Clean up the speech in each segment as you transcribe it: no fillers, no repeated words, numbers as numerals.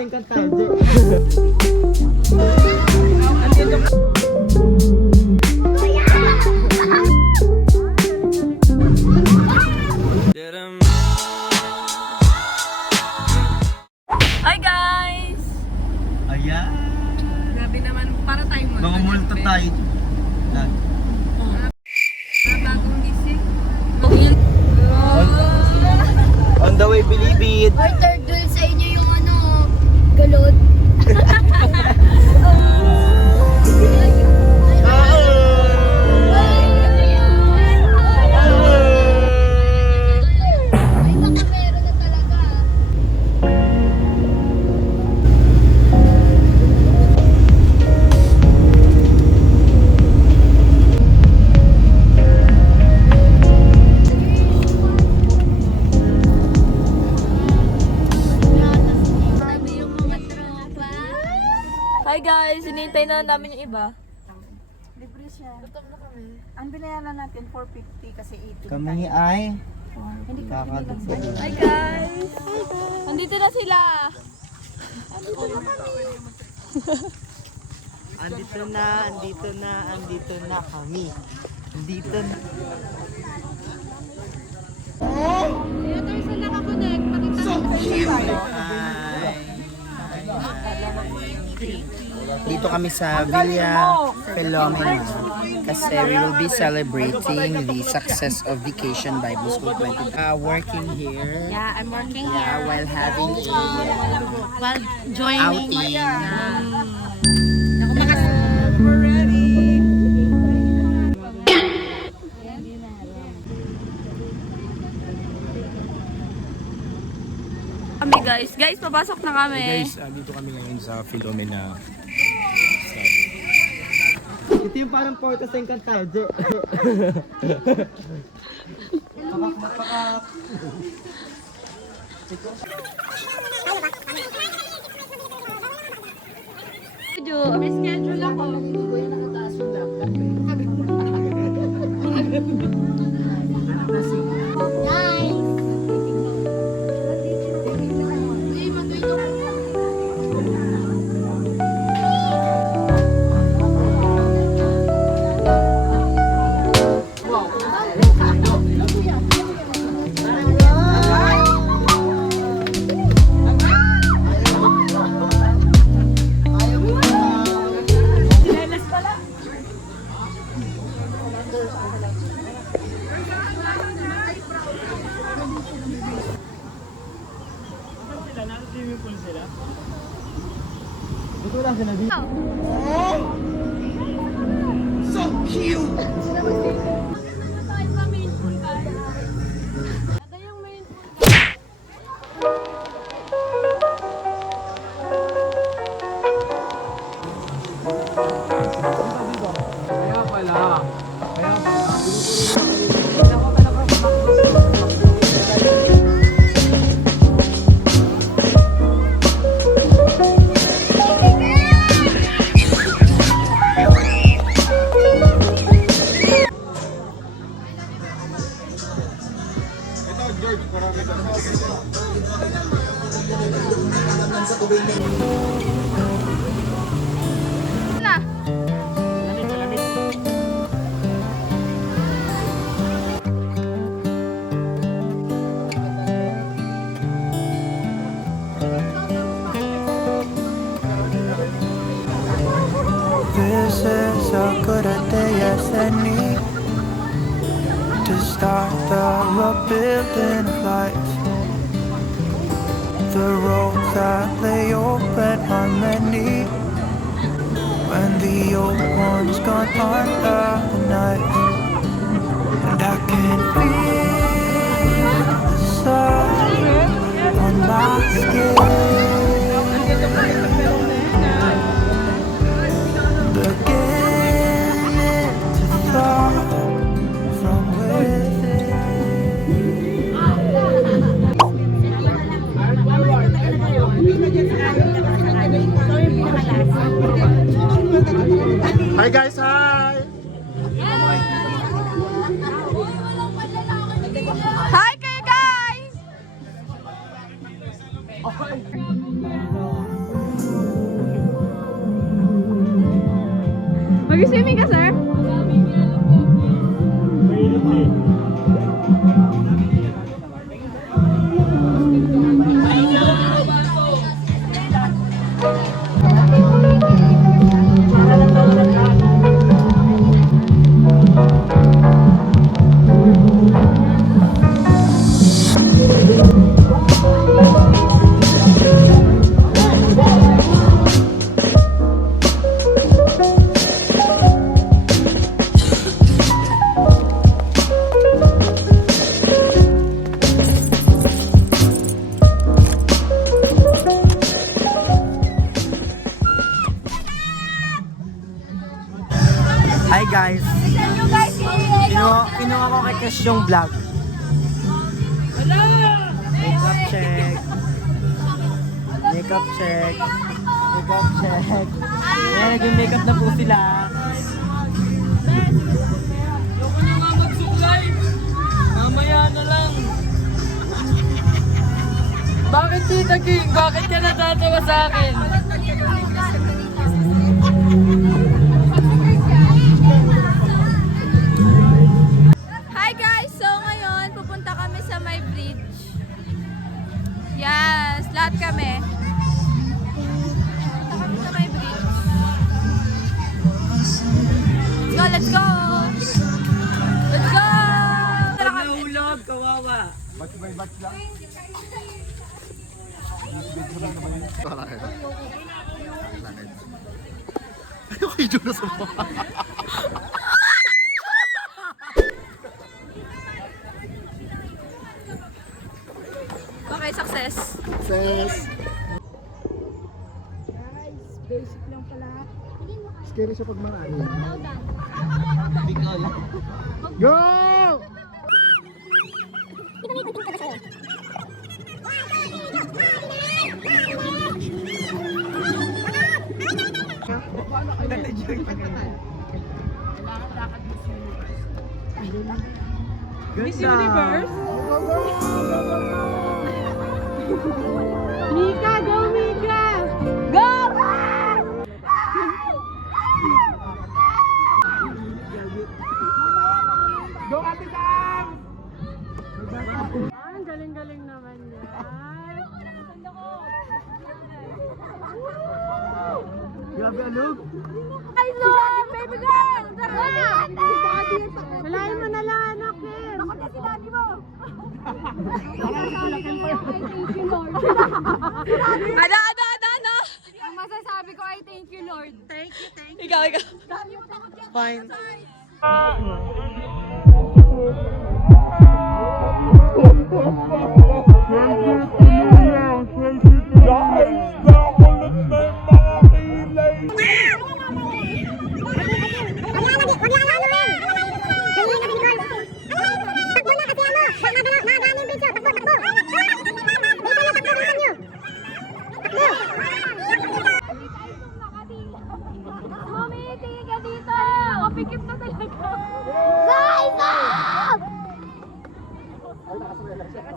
Hi guys! Ayan. Grabe naman, para tayong Mga multo tayo. bagong gising. On the way, believe it. Or third wheel sa inyo yung ano, galot. Ay, baka meron na talaga. Sabi yung mga tropa. Hi guys! Hinihintay na namin yung iba. Libre siya. Ang binayaran natin 450 kasi 80. Kami ay Hindi ka kakadot sa Hi guys! Nandito na sila! Andito na kami. Andito na. Dito kami sa Villa Filomena kasi we will be celebrating the success of Vacation Bible School 20. Working here. Yeah, I'm working Yeah, while having a while joining. outing. Kami guys. Guys, papasok na kami. Dito kami ngayon sa Filomena. Ito yung parang porta sa Encantaje. May schedule ako. Dito lang sila dito. This is a good day as any to start the rebuilding of life. The roads that lay open are many when the old one's gone under the knife. And I can feel the sun on my skin. Beginning to thaw from within. Hi guys, hi! Hi kayo guys! Mag-swimming ka, sir? Hi guys! Kinuha ko kay Cash yung vlog. Makeup check. Makeup check. Makeup check. Ayan, nag-makeup na po sila. Ayoko na nga mag-supply. Mamaya na lang. Bakit Tita King? Bakit ka natatawa sa akin? Hi guys! So ngayon, pupunta kami sa may bridge. Yes, lahat kami. Pupunta kami sa may bridge. Let's go! Let's go! Tara kami. Nahulog, kawawa. Okay, success. Scary siya pag marami. Go! Miss Universe? Mika, go Mika! Go! Go, Ate Sam! Ang galing-galing naman yan. Grabe, alog. Ay, Lord! Baby girl! Tara! Walain mo na lang, anak, Kim. Ako na si daddy mo. Ano? Ang masasabi ko ay thank you, Lord. Thank you. Ikaw. Fine. Mami, tingin ka dito. Kapikip na talaga.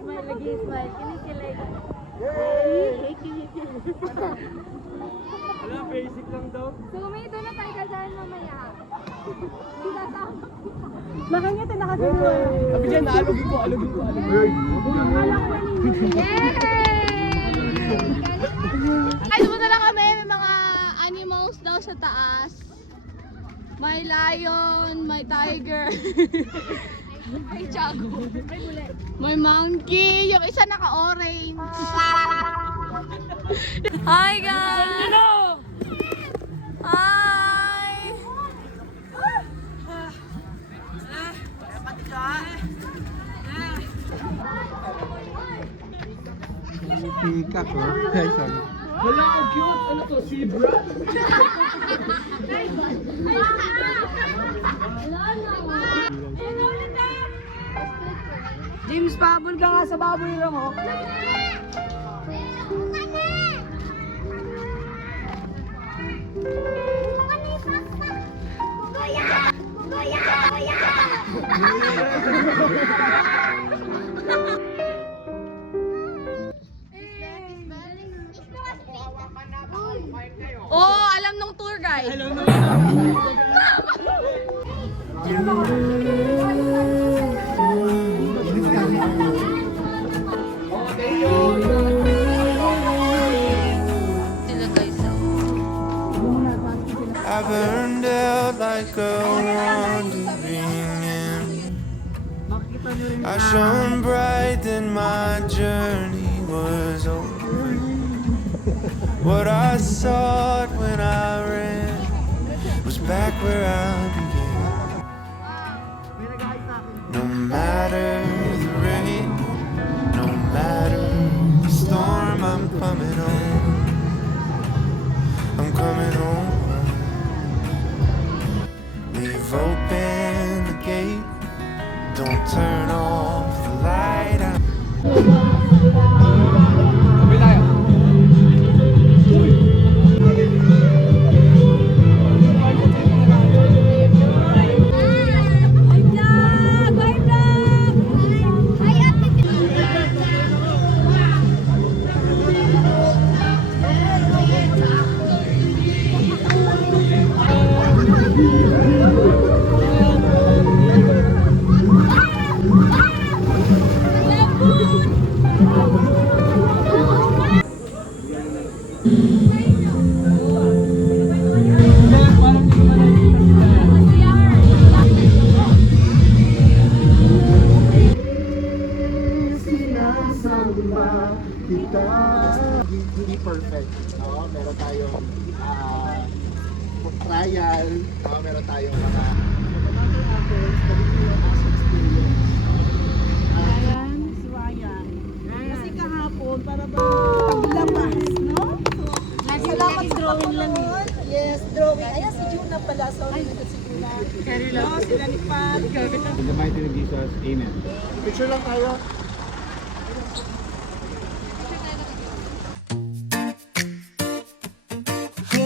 Smile lagi, smile. Kinikilig. Wala, basic lang daw. Sumi, doon na tayo kasaan mamaya. Sinasama. Nakangiti, nakagano. Sabi dyan, alugin ko. Yay! Ay, sumunta na kami. May mga animals daw sa taas. May lion, may tiger. May jago. May monkey. Yung isa naka-orange. Hi, guys! Hi! Pika ko. Ay, sorry. Wala, ang cute. Ano to, zebra? James, pahabol ka nga sa baboy ro mo. Oh, alam nung tour guide. I burned out like a wandering ember. I shone bright, then my journey was over. What I sought when I ran was back where I began. No matter the rain, no matter the storm, I'm coming home. I'm coming home. Leave open the gate. Don't turn off the light. Sinasamba kita. Hindi perfect. No? Meron tayong trial. No? Meron tayong mga Ayan, si Ryan. Kasi kahapon, para ba paglabas, no? Salamat drawing lang eh. Yes, drawing. Ayan, si Juna pala. Sorry, si Juna. No, sila ni Pat. In the mighty name of Jesus, Amen. Picture lang tayo.